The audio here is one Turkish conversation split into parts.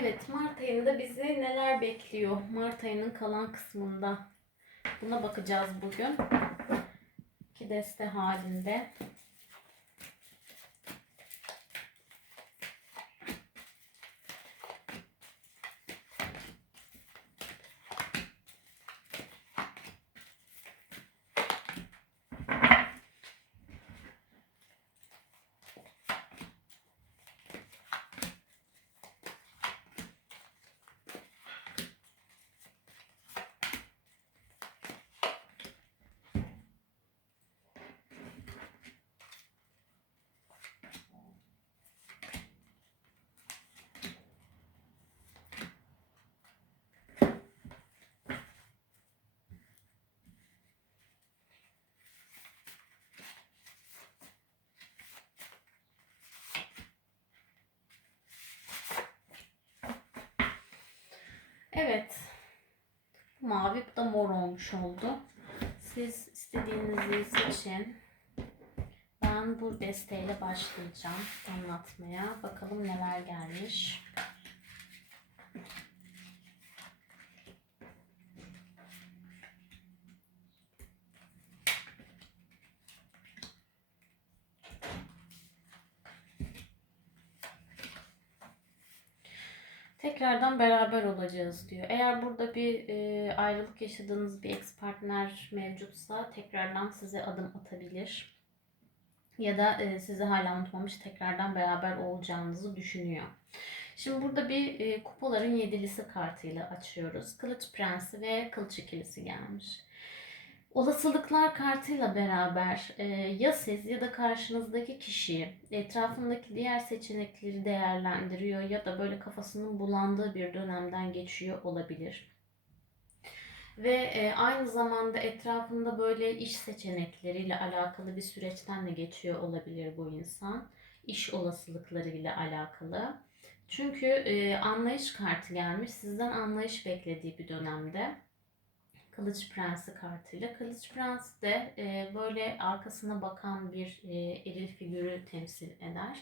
Evet, Mart ayında bizi neler bekliyor? Mart ayının kalan kısmında. Buna bakacağız bugün. İki deste halinde. Evet. Mavi bu da mor olmuş oldu. Siz istediğinizi seçin. Ben bu desteğiyle başlayacağım anlatmaya. Bakalım neler gelmiş. Tekrardan beraber olacağız diyor. Eğer burada bir e, ayrılık yaşadığınız bir ex partner mevcutsa tekrardan size adım atabilir. Ya da e, sizi hala unutmamış tekrardan beraber olacağınızı düşünüyor. Şimdi burada bir e, kupaların yedilisi kartıyla açıyoruz. Kılıç prensi ve kılıç ikilisi gelmiş. Olasılıklar kartıyla beraber e, ya siz ya da karşınızdaki kişi etrafındaki diğer seçenekleri değerlendiriyor ya da böyle kafasının bulandığı bir dönemden geçiyor olabilir. Ve e, aynı zamanda etrafında böyle iş seçenekleriyle alakalı bir süreçten de geçiyor olabilir bu insan. İş olasılıklarıyla alakalı. Çünkü e, anlayış kartı gelmiş. Sizden anlayış beklediği bir dönemde. Kılıç Prensi kartıyla. Kılıç Prens de e, böyle arkasına bakan bir e, eril figürü temsil eder.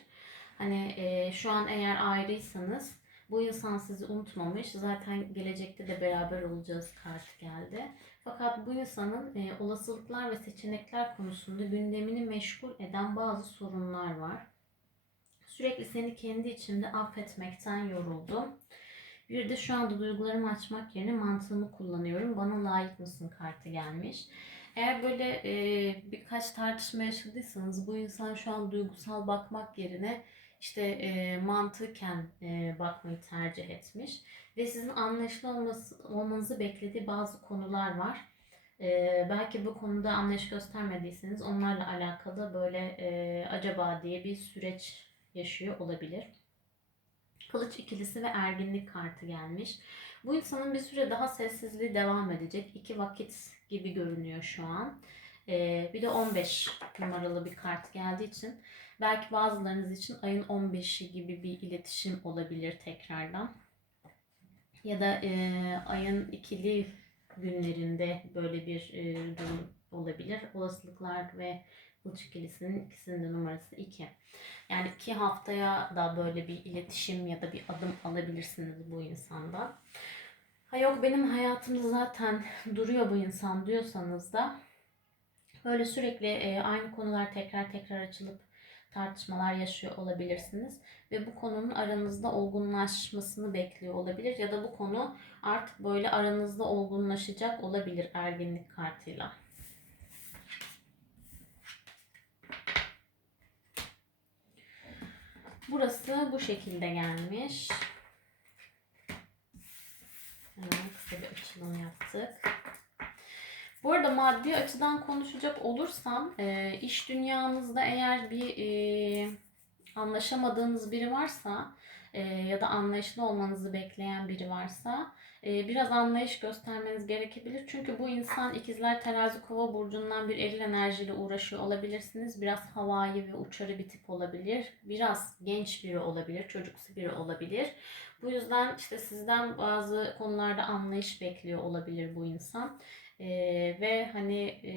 Hani e, şu an eğer ayrıysanız bu insan sizi unutmamış. Zaten gelecekte de beraber olacağız kartı geldi. Fakat bu insanın e, olasılıklar ve seçenekler konusunda gündemini meşgul eden bazı sorunlar var. Sürekli seni kendi içinde affetmekten yoruldum. Bir de şu anda duygularımı açmak yerine mantığımı kullanıyorum. Bana layık mısın kartı gelmiş. Eğer böyle e, birkaç tartışma yaşadıysanız bu insan şu an duygusal bakmak yerine işte e, mantıken e, bakmayı tercih etmiş. Ve sizin anlayışlı olması, olmanızı beklediği bazı konular var. E, belki bu konuda anlayış göstermediyseniz onlarla alakalı böyle e, acaba diye bir süreç yaşıyor olabilir. Kılıç ikilisi ve erginlik kartı gelmiş. Bu insanın bir süre daha sessizliği devam edecek. İki vakit gibi görünüyor şu an. Ee, bir de 15 numaralı bir kart geldiği için belki bazılarınız için ayın 15'i gibi bir iletişim olabilir tekrardan. Ya da e, ayın ikili günlerinde böyle bir e, durum olabilir. Olasılıklar ve Kılıç ikilisinin ikisinin numarası 2. Yani iki haftaya da böyle bir iletişim ya da bir adım alabilirsiniz bu insanda. Ha yok benim hayatımda zaten duruyor bu insan diyorsanız da böyle sürekli e, aynı konular tekrar tekrar açılıp tartışmalar yaşıyor olabilirsiniz ve bu konunun aranızda olgunlaşmasını bekliyor olabilir ya da bu konu artık böyle aranızda olgunlaşacak olabilir erginlik kartıyla. Burası bu şekilde gelmiş. Hemen kısa bir açılım yaptık. Bu arada maddi açıdan konuşacak olursam e, iş dünyanızda eğer bir e, anlaşamadığınız biri varsa e, ya da anlayışlı olmanızı bekleyen biri varsa e, biraz anlayış göstermeniz gerekebilir. Çünkü bu insan ikizler terazi kova burcundan bir eril enerjiyle uğraşıyor olabilirsiniz. Biraz havai ve uçarı bir tip olabilir. Biraz genç biri olabilir, çocuksu biri olabilir. Bu yüzden işte sizden bazı konularda anlayış bekliyor olabilir bu insan. E, ve hani e,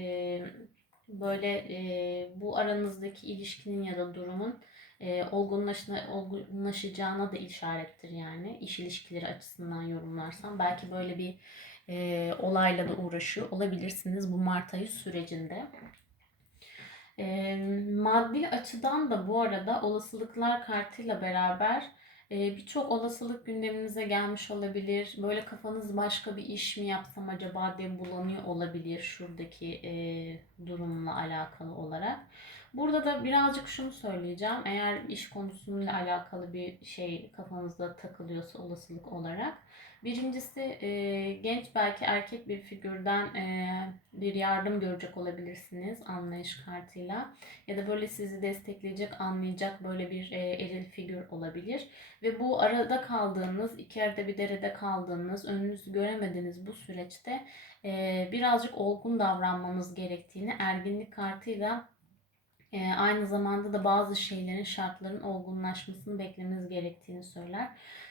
böyle e, bu aranızdaki ilişkinin ya da durumun e, olgunlaşına, olgunlaşacağına da işarettir yani. İş ilişkileri açısından yorumlarsam. Belki böyle bir e, olayla da uğraşıyor olabilirsiniz bu Mart ayı sürecinde. E, maddi açıdan da bu arada olasılıklar kartıyla beraber birçok olasılık gündeminize gelmiş olabilir. Böyle kafanız başka bir iş mi yapsam acaba diye bulanıyor olabilir şuradaki e, durumla alakalı olarak. Burada da birazcık şunu söyleyeceğim. Eğer iş konusuyla alakalı bir şey kafanızda takılıyorsa olasılık olarak. Birincisi e, genç belki erkek bir figürden e, bir yardım görecek olabilirsiniz anlayış kartıyla. Ya da böyle sizi destekleyecek, anlayacak böyle bir e, eril figür olabilir. Ve bu arada kaldığınız, iki yerde bir derede kaldığınız, önünüzü göremediğiniz bu süreçte e, birazcık olgun davranmanız gerektiğini erginlik kartıyla e, aynı zamanda da bazı şeylerin, şartların olgunlaşmasını beklemeniz gerektiğini söyler.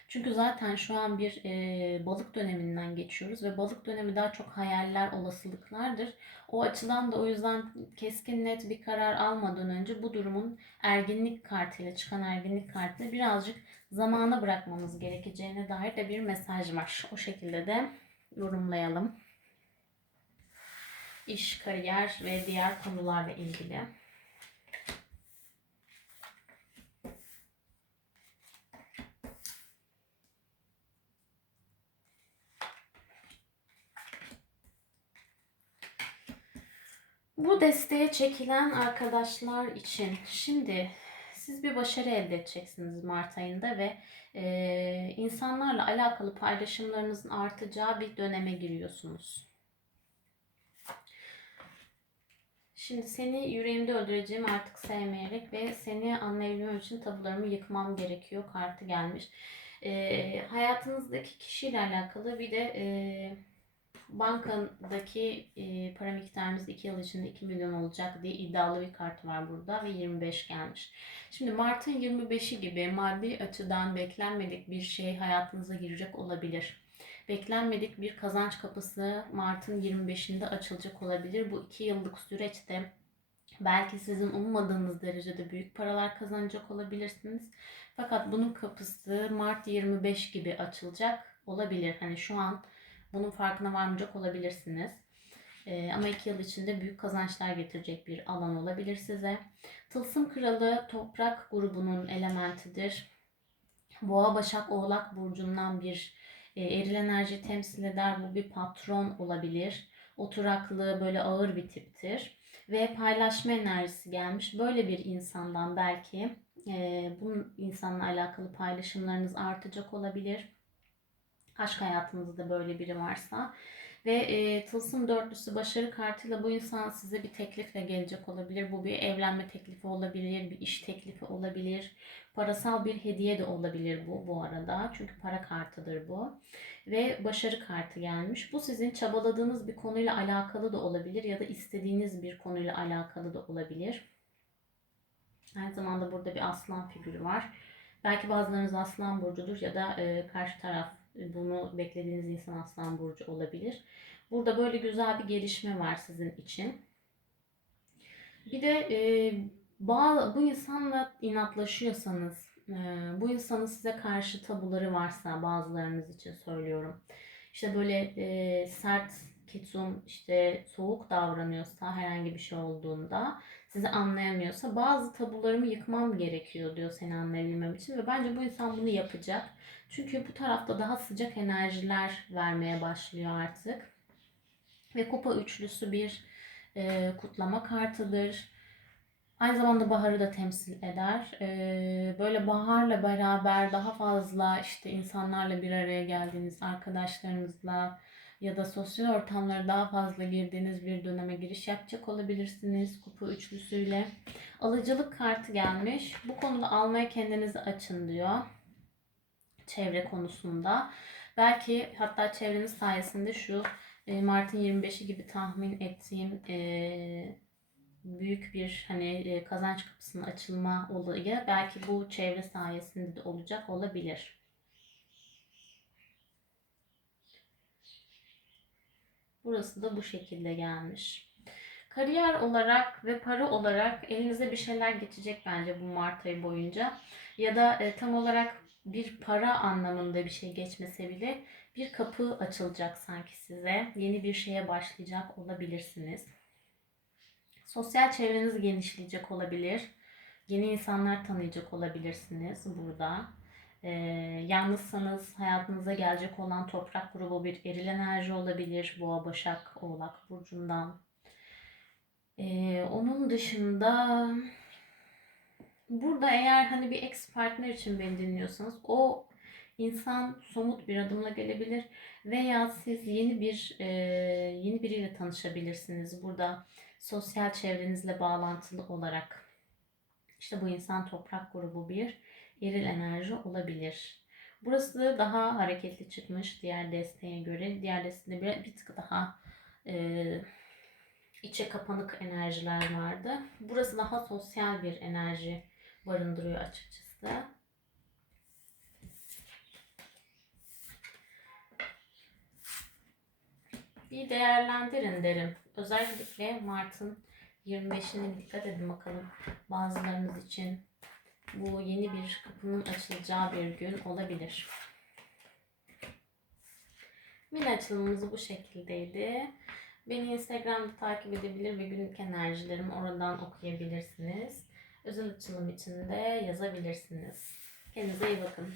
Çünkü zaten şu an bir e, balık döneminden geçiyoruz ve balık dönemi daha çok hayaller, olasılıklardır. O açıdan da o yüzden keskin net bir karar almadan önce bu durumun erginlik kartıyla çıkan erginlik kartıyla birazcık zamana bırakmamız gerekeceğine dair de bir mesaj var. O şekilde de yorumlayalım. İş, kariyer ve diğer konularla ilgili. Bu desteğe çekilen arkadaşlar için şimdi siz bir başarı elde edeceksiniz Mart ayında ve e, insanlarla alakalı paylaşımlarınızın artacağı bir döneme giriyorsunuz. Şimdi seni yüreğimde öldüreceğim artık sevmeyerek ve seni anlayabilmem için tabularımı yıkmam gerekiyor kartı gelmiş. E, hayatınızdaki kişiyle alakalı bir de e, bankadaki e, para miktarınız 2 yıl içinde 2 milyon olacak diye iddialı bir kart var burada ve 25 gelmiş. Şimdi Mart'ın 25'i gibi maddi açıdan beklenmedik bir şey hayatınıza girecek olabilir. Beklenmedik bir kazanç kapısı Mart'ın 25'inde açılacak olabilir. Bu 2 yıllık süreçte belki sizin ummadığınız derecede büyük paralar kazanacak olabilirsiniz. Fakat bunun kapısı Mart 25 gibi açılacak olabilir. Hani şu an bunun farkına varmayacak olabilirsiniz. E, ama iki yıl içinde büyük kazançlar getirecek bir alan olabilir size. Tılsım Kralı toprak grubunun elementidir. Boğa, Başak, Oğlak burcundan bir e, eril enerji temsil eder. Bu bir patron olabilir. Oturaklı, böyle ağır bir tiptir. Ve paylaşma enerjisi gelmiş. Böyle bir insandan belki e, bu insanla alakalı paylaşımlarınız artacak olabilir aşk hayatınızda böyle biri varsa ve e, tılsım dörtlüsü başarı kartıyla bu insan size bir teklifle gelecek olabilir. Bu bir evlenme teklifi olabilir, bir iş teklifi olabilir. Parasal bir hediye de olabilir bu bu arada. Çünkü para kartıdır bu. Ve başarı kartı gelmiş. Bu sizin çabaladığınız bir konuyla alakalı da olabilir ya da istediğiniz bir konuyla alakalı da olabilir. Aynı zamanda burada bir aslan figürü var. Belki bazılarınız aslan burcudur ya da e, karşı taraf bunu beklediğiniz insan aslan burcu olabilir. Burada böyle güzel bir gelişme var sizin için. Bir de e, bağ, bu insanla inatlaşıyorsanız, e, bu insanın size karşı tabuları varsa bazılarınız için söylüyorum. İşte böyle e, sert, ketum, işte soğuk davranıyorsa herhangi bir şey olduğunda sizi anlayamıyorsa bazı tabularımı yıkmam gerekiyor diyor seni anlayabilmem için ve bence bu insan bunu yapacak. Çünkü bu tarafta daha sıcak enerjiler vermeye başlıyor artık. Ve kupa üçlüsü bir e, kutlama kartıdır. Aynı zamanda baharı da temsil eder. E, böyle baharla beraber daha fazla işte insanlarla bir araya geldiğiniz arkadaşlarınızla ya da sosyal ortamlara daha fazla girdiğiniz bir döneme giriş yapacak olabilirsiniz kupa üçlüsüyle. Alıcılık kartı gelmiş. Bu konuda almaya kendinizi açın diyor çevre konusunda. Belki hatta çevreniz sayesinde şu e, Mart'ın 25'i gibi tahmin ettiğim e, büyük bir hani e, kazanç kapısının açılma olayı belki bu çevre sayesinde de olacak olabilir. Burası da bu şekilde gelmiş. Kariyer olarak ve para olarak elinize bir şeyler geçecek bence bu Mart ayı boyunca. Ya da e, tam olarak bir para anlamında bir şey geçmese bile bir kapı açılacak sanki size. Yeni bir şeye başlayacak olabilirsiniz. Sosyal çevreniz genişleyecek olabilir. Yeni insanlar tanıyacak olabilirsiniz burada. Ee, yalnızsanız hayatınıza gelecek olan toprak grubu bir eril enerji olabilir. Boğa, Başak, Oğlak burcundan. Ee, onun dışında burada eğer hani bir ex partner için beni dinliyorsanız o insan somut bir adımla gelebilir veya siz yeni bir e, yeni biriyle tanışabilirsiniz. Burada sosyal çevrenizle bağlantılı olarak işte bu insan toprak grubu bir eril enerji olabilir. Burası daha hareketli çıkmış diğer desteğe göre. Diğer desteğinde bir, bir tık daha e, içe kapanık enerjiler vardı. Burası daha sosyal bir enerji barındırıyor açıkçası. Bir değerlendirin derim. Özellikle Mart'ın 25'ine dikkat edin bakalım. Bazılarınız için bu yeni bir kapının açılacağı bir gün olabilir. Mini açılımımız bu şekildeydi. Beni Instagram'da takip edebilir ve günlük enerjilerimi oradan okuyabilirsiniz. Özel açılım için de yazabilirsiniz. Kendinize iyi bakın.